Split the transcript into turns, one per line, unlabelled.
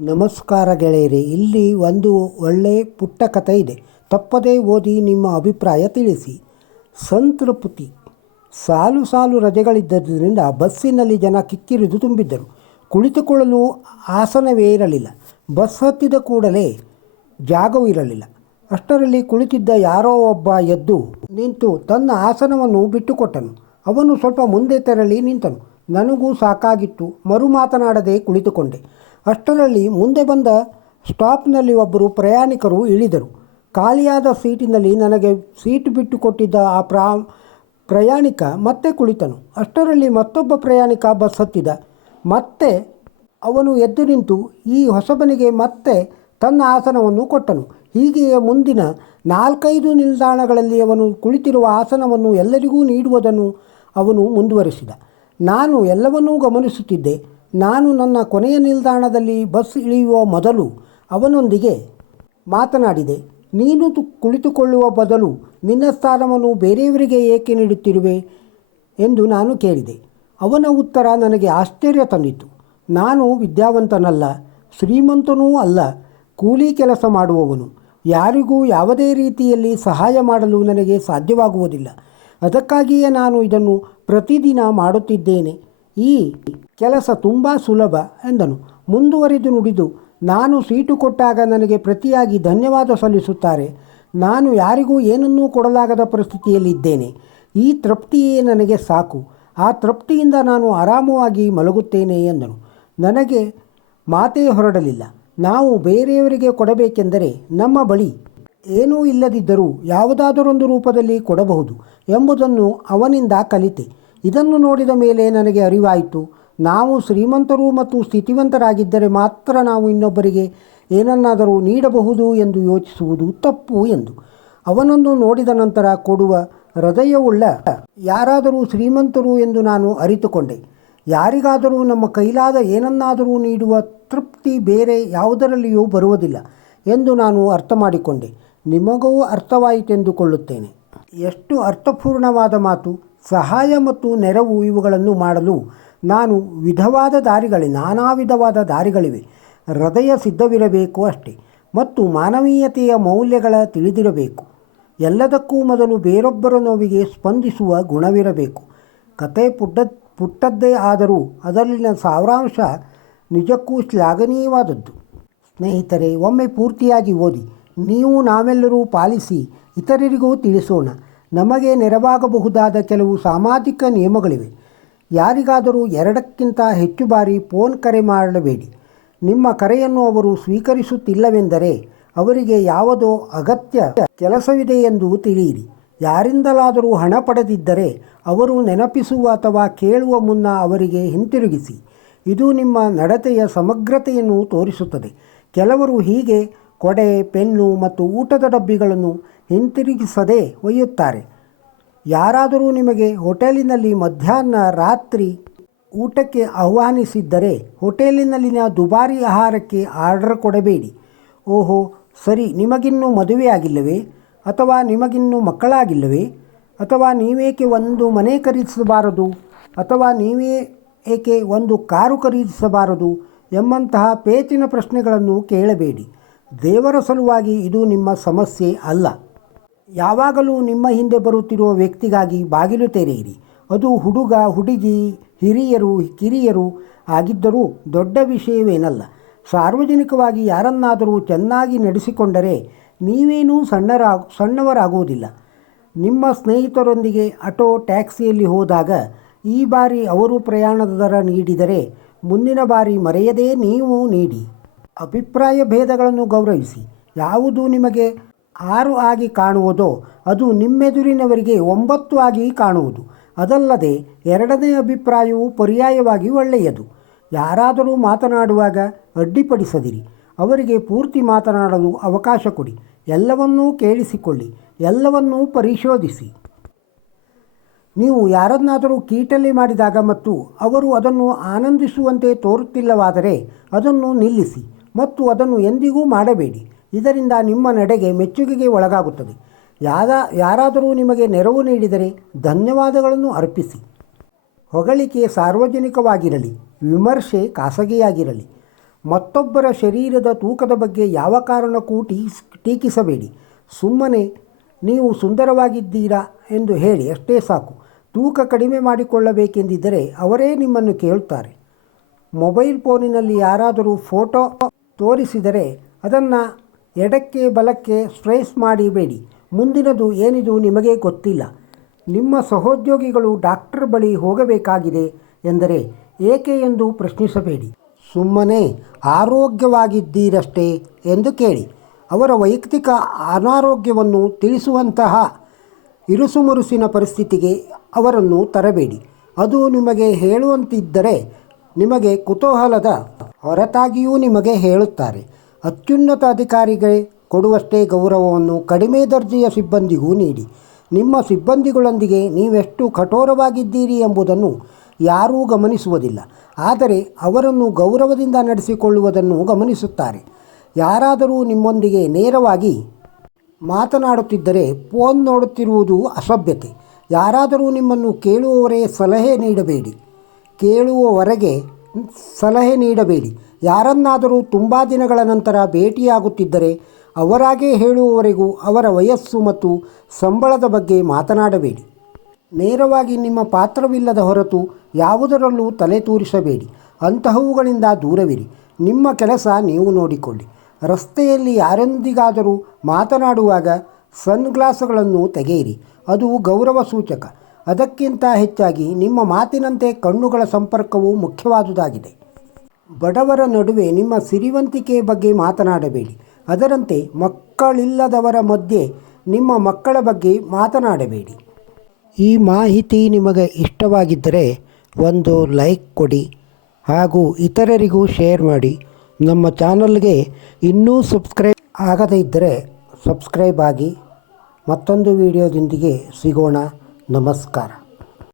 ನಮಸ್ಕಾರ ಗೆಳೆಯರೇ, ಇಲ್ಲಿ ಒಂದು ಒಳ್ಳೆ ಪುಟ್ಟ ಕಥೆ ಇದೆ. ತಪ್ಪದೇ ಓದಿ ನಿಮ್ಮ ಅಭಿಪ್ರಾಯ ತಿಳಿಸಿ. ಸಂತೃಪ್ತಿ ಸಾಲು ಸಾಲು ರಜೆಗಳಿದ್ದರಿಂದ ಬಸ್ಸಿನಲ್ಲಿ ಜನ ಕಿಕ್ಕಿರಿದು ತುಂಬಿದ್ದರು. ಕುಳಿತುಕೊಳ್ಳಲು ಆಸನವೇ ಇರಲಿಲ್ಲ. ಬಸ್ ಹತ್ತಿದ ಕೂಡಲೇ ಜಾಗವೂ ಇರಲಿಲ್ಲ. ಅಷ್ಟರಲ್ಲಿ ಕುಳಿತಿದ್ದ ಯಾರೋ ಒಬ್ಬ ಎದ್ದು ನಿಂತು ತನ್ನ ಆಸನವನ್ನು ಬಿಟ್ಟುಕೊಟ್ಟನು. ಅವನು ಸ್ವಲ್ಪ ಮುಂದೆ ತೆರಳಿ ನಿಂತನು. ನನಗೂ ಸಾಕಾಗಿತ್ತು. ಮರು ಮಾತನಾಡದೆ ಕುಳಿತುಕೊಂಡೆ. ಅಷ್ಟರಲ್ಲಿ ಮುಂದೆ ಬಂದ ಸ್ಟಾಪ್ನಲ್ಲಿ ಒಬ್ಬರು ಪ್ರಯಾಣಿಕರು ಇಳಿದರು. ಖಾಲಿಯಾದ ಸೀಟಿನಲ್ಲಿ ನನಗೆ ಸೀಟ್ ಬಿಟ್ಟು ಕೊಟ್ಟಿದ್ದ ಆ ಪ್ರಾ, ಪ್ರಯಾಣಿಕ ಮತ್ತೆ ಕುಳಿತನು. ಅಷ್ಟರಲ್ಲಿ ಮತ್ತೊಬ್ಬ ಪ್ರಯಾಣಿಕ ಬಸ್ ಹತ್ತಿದ. ಮತ್ತೆ ಅವನು ಎದ್ದು ನಿಂತು ಈ ಹೊಸಬನಿಗೆ ಮತ್ತೆ ತನ್ನ ಆಸನವನ್ನು ಕೊಟ್ಟನು. ಹೀಗೆಯೇ ಮುಂದಿನ ನಾಲ್ಕೈದು ನಿಲ್ದಾಣಗಳಲ್ಲಿ ಅವನು ಕುಳಿತಿರುವ ಆಸನವನ್ನು ಎಲ್ಲರಿಗೂ ನೀಡುವುದನ್ನು ಅವನು ಮುಂದುವರಿಸಿದ. ನಾನು ಎಲ್ಲವನ್ನೂ ಗಮನಿಸುತ್ತಿದ್ದೆ. ನಾನು ನನ್ನ ಕೊನೆಯ ನಿಲ್ದಾಣದಲ್ಲಿ ಬಸ್ ಇಳಿಯುವ ಮೊದಲು ಅವನೊಂದಿಗೆ ಮಾತನಾಡಿದೆ. ನೀನು ಕುಳಿತುಕೊಳ್ಳುವ ಬದಲು ನಿನ್ನ ಸ್ಥಾನವನ್ನು ಬೇರೆಯವರಿಗೆ ಏಕೆ ನೀಡುತ್ತಿರುವೆ ಎಂದು ನಾನು ಕೇಳಿದೆ. ಅವನ ಉತ್ತರ ನನಗೆ ಆಶ್ಚರ್ಯ ತಂದಿತು. ನಾನು ವಿದ್ಯಾವಂತನಲ್ಲ, ಶ್ರೀಮಂತನೂ ಅಲ್ಲ, ಕೂಲಿ ಕೆಲಸ ಮಾಡುವವನು. ಯಾರಿಗೂ ಯಾವುದೇ ರೀತಿಯಲ್ಲಿ ಸಹಾಯ ಮಾಡಲು ನನಗೆ ಸಾಧ್ಯವಾಗುವುದಿಲ್ಲ. ಅದಕ್ಕಾಗಿಯೇ ನಾನು ಇದನ್ನು ಪ್ರತಿದಿನ ಮಾಡುತ್ತಿದ್ದೇನೆ. ಈ ಕೆಲಸ ತುಂಬ ಸುಲಭ ಎಂದನು. ಮುಂದುವರಿದು ನುಡಿದು, ನಾನು ಸೀಟು ಕೊಟ್ಟಾಗ ನನಗೆ ಪ್ರತಿಯಾಗಿ ಧನ್ಯವಾದ ಸಲ್ಲಿಸುತ್ತಾರೆ. ನಾನು ಯಾರಿಗೂ ಏನನ್ನೂ ಕೊಡಲಾಗದ ಪರಿಸ್ಥಿತಿಯಲ್ಲಿದ್ದೇನೆ. ಈ ತೃಪ್ತಿಯೇ ನನಗೆ ಸಾಕು. ಆ ತೃಪ್ತಿಯಿಂದ ನಾನು ಆರಾಮವಾಗಿ ಮಲಗುತ್ತೇನೆ ಎಂದನು. ನನಗೆ ಮಾತೇ ಹೊರಡಲಿಲ್ಲ. ನಾವು ಬೇರೆಯವರಿಗೆ ಕೊಡಬೇಕೆಂದರೆ ನಮ್ಮ ಬಳಿ ಏನೂ ಇಲ್ಲದಿದ್ದರೂ ಯಾವುದಾದರೊಂದು ರೂಪದಲ್ಲಿ ಕೊಡಬಹುದು ಎಂಬುದನ್ನು ಅವನಿಂದ ಕಲಿತೆ. ಇದನ್ನು ನೋಡಿದ ಮೇಲೆ ನನಗೆ ಅರಿವಾಯಿತು. ನಾವು ಶ್ರೀಮಂತರು ಮತ್ತು ಸ್ಥಿತಿವಂತರಾಗಿದ್ದರೆ ಮಾತ್ರ ನಾವು ಇನ್ನೊಬ್ಬರಿಗೆ ಏನನ್ನಾದರೂ ನೀಡಬಹುದು ಎಂದು ಯೋಚಿಸುವುದು ತಪ್ಪು ಎಂದು. ಅವನನ್ನು ನೋಡಿದ ನಂತರ ಕೊಡುವ ಹೃದಯವುಳ್ಳ, ಯಾರಾದರೂ ಶ್ರೀಮಂತರು ಎಂದು ನಾನು ಅರಿತುಕೊಂಡೆ. ಯಾರಿಗಾದರೂ ನಮ್ಮ ಕೈಲಾದ ಏನನ್ನಾದರೂ ನೀಡುವ ತೃಪ್ತಿ ಬೇರೆ ಯಾವುದರಲ್ಲಿಯೂ ಬರುವುದಿಲ್ಲ ಎಂದು ನಾನು ಅರ್ಥ ಮಾಡಿಕೊಂಡೆ ನಿಮಗೂ ಅರ್ಥವಾಯಿತೆಂದುಕೊಳ್ಳುತ್ತೇನೆ. ಎಷ್ಟು ಅರ್ಥಪೂರ್ಣವಾದ ಮಾತು. ಸಹಾಯ ಮತ್ತು ನೆರವು ಇವುಗಳನ್ನು ಮಾಡಲು ನಾನು ವಿಧವಾದ ದಾರಿಗಳೇ ನಾನಾ ವಿಧವಾದ ದಾರಿಗಳಿವೆ. ಹೃದಯ ಸಿದ್ಧವಿರಬೇಕು ಅಷ್ಟೇ ಮತ್ತು ಮಾನವೀಯತೆಯ ಮೌಲ್ಯಗಳ ತಿಳಿದಿರಬೇಕು. ಎಲ್ಲದಕ್ಕೂ ಮೊದಲು ಬೇರೊಬ್ಬರ ನೋವಿಗೆ ಸ್ಪಂದಿಸುವ ಗುಣವಿರಬೇಕು. ಕತೆ ಪುಟ್ಟ, ಪುಟ್ಟದ್ದೇ ಆದರೂ ಅದರಲ್ಲಿನ ಸಾರಾಂಶ ನಿಜಕ್ಕೂ ಶ್ಲಾಘನೀಯವಾದದ್ದು. ಸ್ನೇಹಿತರೆ, ಒಮ್ಮೆ ಪೂರ್ತಿಯಾಗಿ ಓದಿ, ನೀವು ನಾವೆಲ್ಲರೂ ಪಾಲಿಸಿ, ಇತರರಿಗೂ ತಿಳಿಸೋಣ. ನಮಗೆ ನೆರವಾಗಬಹುದಾದ ಕೆಲವು ಸಾಮಾಜಿಕ ನಿಯಮಗಳಿವೆ. ಯಾರಿಗಾದರೂ ಎರಡಕ್ಕಿಂತ ಹೆಚ್ಚು ಬಾರಿ ಫೋನ್ ಕರೆ ಮಾಡಬೇಡಿ. ನಿಮ್ಮ ಕರೆಯನ್ನು ಅವರು ಸ್ವೀಕರಿಸುತ್ತಿಲ್ಲವೆಂದರೆ ಅವರಿಗೆ ಯಾವುದೋ ಅಗತ್ಯ ಕೆಲಸವಿದೆ ಎಂದು ತಿಳಿಯಿರಿ. ಯಾರಿಂದಲಾದರೂ ಹಣ ಪಡೆದಿದ್ದರೆ ಅವರು ನೆನಪಿಸುವ ಅಥವಾ ಕೇಳುವ ಮುನ್ನ ಅವರಿಗೆ ಹಿಂತಿರುಗಿಸಿ. ಇದು ನಿಮ್ಮ ನಡತೆಯ ಸಮಗ್ರತೆಯನ್ನು ತೋರಿಸುತ್ತದೆ. ಕೆಲವರು ಹೀಗೆ ಕೊಡೆ, ಪೆನ್ನು ಮತ್ತು ಊಟದ ಡಬ್ಬಿಗಳನ್ನು ಹಿಂತಿರುಗಿಸದೆ ಒಯ್ಯುತ್ತಾರೆ. ಯಾರಾದರೂ ನಿಮಗೆ ಹೋಟೆಲಿನಲ್ಲಿ ಮಧ್ಯಾಹ್ನ ರಾತ್ರಿ ಊಟಕ್ಕೆ ಆಹ್ವಾನಿಸಿದ್ದರೆ ಹೋಟೆಲಿನಲ್ಲಿನ ದುಬಾರಿ ಆಹಾರಕ್ಕೆ ಆರ್ಡರ್ ಕೊಡಬೇಡಿ. ಓಹೋ, ಸರಿ, ನಿಮಗಿನ್ನೂ ಮದುವೆಯಾಗಿಲ್ಲವೇ? ಅಥವಾ ನಿಮಗಿನ್ನೂ ಮಕ್ಕಳಾಗಿಲ್ಲವೇ? ಅಥವಾ ನೀವೇಕೆ ಒಂದು ಮನೆ ಖರೀದಿಸಬಾರದು? ಅಥವಾ ನೀವೇ ಏಕೆ ಒಂದು ಕಾರು ಖರೀದಿಸಬಾರದು? ಎಂಬಂತಹ ಪೇಚಿನ ಪ್ರಶ್ನೆಗಳನ್ನು ಕೇಳಬೇಡಿ. ದೇವರ ಸಲುವಾಗಿ ಇದು ನಿಮ್ಮ ಸಮಸ್ಯೆ ಅಲ್ಲ. ಯಾವಾಗಲೂ ನಿಮ್ಮ ಹಿಂದೆ ಬರುತ್ತಿರುವ ವ್ಯಕ್ತಿಗಾಗಿ ಬಾಗಿಲು ತೆರೆಯಿರಿ. ಅದು ಹುಡುಗ, ಹುಡುಗಿ, ಹಿರಿಯರು, ಕಿರಿಯರು ಆಗಿದ್ದರೂ ದೊಡ್ಡ ವಿಷಯವೇನಲ್ಲ. ಸಾರ್ವಜನಿಕವಾಗಿ ಯಾರನ್ನಾದರೂ ಚೆನ್ನಾಗಿ ನಡೆಸಿಕೊಂಡರೆ ನೀವೇನೂ ಸಣ್ಣರಾ ಸಣ್ಣವರಾಗುವುದಿಲ್ಲ ನಿಮ್ಮ ಸ್ನೇಹಿತರೊಂದಿಗೆ ಆಟೋ, ಟ್ಯಾಕ್ಸಿಯಲ್ಲಿ ಹೋದಾಗ ಈ ಬಾರಿ ಅವರು ಪ್ರಯಾಣದ ದರ ನೀಡಿದರೆ ಮುಂದಿನ ಬಾರಿ ಮರೆಯದೇ ನೀವು ನೀಡಿ. ಅಭಿಪ್ರಾಯ ಭೇದಗಳನ್ನು ಗೌರವಿಸಿ. ಯಾವುದು ನಿಮಗೆ ಆರು ಆಗಿ ಕಾಣುವುದೋ, ಅದು ನಿಮ್ಮೆದುರಿನವರಿಗೆ ಒಂಬತ್ತು ಆಗಿ ಕಾಣುವುದು. ಅದಲ್ಲದೆ ಎರಡನೇ ಅಭಿಪ್ರಾಯವು ಪರ್ಯಾಯವಾಗಿ ಒಳ್ಳೆಯದು. ಯಾರಾದರೂ ಮಾತನಾಡುವಾಗ ಅಡ್ಡಿಪಡಿಸದಿರಿ. ಅವರಿಗೆ ಪೂರ್ತಿ ಮಾತನಾಡಲು ಅವಕಾಶ ಕೊಡಿ. ಎಲ್ಲವನ್ನೂ ಕೇಳಿಸಿಕೊಳ್ಳಿ. ಎಲ್ಲವನ್ನೂ ಪರಿಶೋಧಿಸಿ. ನೀವು ಯಾರನ್ನಾದರೂ ಕೀಟಲೆ ಮಾಡಿದಾಗ ಮತ್ತು ಅವರು ಅದನ್ನು ಆನಂದಿಸುವಂತೆ ತೋರುತ್ತಿಲ್ಲವಾದರೆ ಅದನ್ನು ನಿಲ್ಲಿಸಿ ಮತ್ತು ಅದನ್ನು ಎಂದಿಗೂ ಮಾಡಬೇಡಿ. ಇದರಿಂದ ನಿಮ್ಮ ನಡೆಗೆ ಮೆಚ್ಚುಗೆಗೆ ಒಳಗಾಗುತ್ತದೆ. ಯಾರ, ಯಾರಾದರೂ ನಿಮಗೆ ನೆರವು ನೀಡಿದರೆ ಧನ್ಯವಾದಗಳನ್ನು ಅರ್ಪಿಸಿ. ಹೊಗಳಿಕೆ ಸಾರ್ವಜನಿಕವಾಗಿರಲಿ, ವಿಮರ್ಶೆ ಖಾಸಗಿಯಾಗಿರಲಿ. ಮತ್ತೊಬ್ಬರ ಶರೀರದ ತೂಕದ ಬಗ್ಗೆ ಯಾವ ಕಾರಣಕ್ಕೂ ಟೀಸ್ ಟೀಕಿಸಬೇಡಿ. ಸುಮ್ಮನೆ, ನೀವು ಸುಂದರವಾಗಿದ್ದೀರಾ ಎಂದು ಹೇಳಿ ಅಷ್ಟೇ ಸಾಕು. ತೂಕ ಕಡಿಮೆ ಮಾಡಿಕೊಳ್ಳಬೇಕೆಂದಿದ್ದರೆ ಅವರೇ ನಿಮ್ಮನ್ನು ಕೇಳುತ್ತಾರೆ. ಮೊಬೈಲ್ ಫೋನಿನಲ್ಲಿ ಯಾರಾದರೂ ಫೋಟೋ ತೋರಿಸಿದರೆ ಅದನ್ನು ಎಡಕ್ಕೆ ಬಲಕ್ಕೆ ಸ್ಟ್ರೈಸ್ ಮಾಡಿಬೇಡಿ ಮುಂದಿನದು ಏನಿದು ನಿಮಗೆ ಗೊತ್ತಿಲ್ಲ. ನಿಮ್ಮ ಸಹೋದ್ಯೋಗಿಗಳು ಡಾಕ್ಟರ್ ಬಳಿ ಹೋಗಬೇಕಾಗಿದೆ ಎಂದರೆ ಏಕೆ ಎಂದು ಪ್ರಶ್ನಿಸಬೇಡಿ. ಸುಮ್ಮನೆ ಆರೋಗ್ಯವಾಗಿದ್ದೀರಷ್ಟೇ ಎಂದು ಕೇಳಿ. ಅವರ ವೈಯಕ್ತಿಕ ಅನಾರೋಗ್ಯವನ್ನು ತಿಳಿಸುವಂತಹ ಇರುಸುಮುರುಸಿನ ಪರಿಸ್ಥಿತಿಗೆ ಅವರನ್ನು ತರಬೇಡಿ. ಅದು ನಿಮಗೆ ಹೇಳುವಂತಿದ್ದರೆ ನಿಮಗೆ ಕುತೂಹಲದ ಹೊರತಾಗಿಯೂ ನಿಮಗೆ ಹೇಳುತ್ತಾರೆ. ಅತ್ಯುನ್ನತ ಅಧಿಕಾರಿಗೆ ಕೊಡುವಷ್ಟೇ ಗೌರವವನ್ನು ಕಡಿಮೆ ದರ್ಜೆಯ ಸಿಬ್ಬಂದಿಗೂ ನೀಡಿ. ನಿಮ್ಮ ಸಿಬ್ಬಂದಿಗಳೊಂದಿಗೆ ನೀವೆಷ್ಟು ಕಠೋರವಾಗಿದ್ದೀರಿ ಎಂಬುದನ್ನು ಯಾರೂ ಗಮನಿಸುವುದಿಲ್ಲ. ಆದರೆ ಅವರನ್ನು ಗೌರವದಿಂದ ನಡೆಸಿಕೊಳ್ಳುವುದನ್ನು ಗಮನಿಸುತ್ತಾರೆ. ಯಾರಾದರೂ ನಿಮ್ಮೊಂದಿಗೆ ನೇರವಾಗಿ ಮಾತನಾಡುತ್ತಿದ್ದರೆ ಫೋನ್ ನೋಡುತ್ತಿರುವುದು ಅಸಭ್ಯತೆ. ಯಾರಾದರೂ ನಿಮ್ಮನ್ನು ಕೇಳುವವರೇ ಸಲಹೆ ನೀಡಬೇಡಿ. ಕೇಳುವವರೆಗೆ ಸಲಹೆ ನೀಡಬೇಡಿ. ಯಾರನ್ನಾದರೂ ತುಂಬ ದಿನಗಳ ನಂತರ ಭೇಟಿಯಾಗುತ್ತಿದ್ದರೆ ಅವರಾಗೇ ಹೇಳುವವರೆಗೂ ಅವರ ವಯಸ್ಸು ಮತ್ತು ಸಂಬಳದ ಬಗ್ಗೆ ಮಾತನಾಡಬೇಡಿ. ನೇರವಾಗಿ ನಿಮ್ಮ ಪಾತ್ರವಿಲ್ಲದ ಹೊರತು ಯಾವುದರಲ್ಲೂ ತಲೆ ತೂರಿಸಬೇಡಿ. ಅಂತಹವುಗಳಿಂದ ದೂರವಿರಿ. ನಿಮ್ಮ ಕೆಲಸ ನೀವು ನೋಡಿಕೊಳ್ಳಿ. ರಸ್ತೆಯಲ್ಲಿ ಯಾರೊಂದಿಗಾದರೂ ಮಾತನಾಡುವಾಗ ಸನ್ಗ್ಲಾಸ್ಗಳನ್ನು ತೆಗೆಯಿರಿ. ಅದು ಗೌರವ ಸೂಚಕ ಅದಕ್ಕಿಂತ ಹೆಚ್ಚಾಗಿ ನಿಮ್ಮ ಮಾತಿನಂತೆ ಕಣ್ಣುಗಳ ಸಂಪರ್ಕವು ಮುಖ್ಯವಾದುದಾಗಿದೆ. ಬಡವರ ನಡುವೆ ನಿಮ್ಮ ಸಿರಿವಂತಿಕೆ ಬಗ್ಗೆ ಮಾತನಾಡಬೇಡಿ. ಅದರಂತೆ ಮಕ್ಕಳಿಲ್ಲದವರ ಮಧ್ಯೆ ನಿಮ್ಮ ಮಕ್ಕಳ ಬಗ್ಗೆ ಮಾತನಾಡಬೇಡಿ. ಈ ಮಾಹಿತಿ ನಿಮಗೆ ಇಷ್ಟವಾಗಿದ್ದರೆ ಒಂದು ಲೈಕ್ ಕೊಡಿ ಹಾಗೂ ಇತರರಿಗೂ ಶೇರ್ ಮಾಡಿ. ನಮ್ಮ ಚಾನಲ್ಗೆ ಇನ್ನೂ ಸಬ್ಸ್ಕ್ರೈಬ್ ಆಗದೇ ಇದ್ದರೆ ಸಬ್ಸ್ಕ್ರೈಬ್ ಆಗಿ ಮತ್ತೊಂದು ವಿಡಿಯೋದೊಂದಿಗೆ ಸಿಗೋಣ. ನಮಸ್ಕಾರ.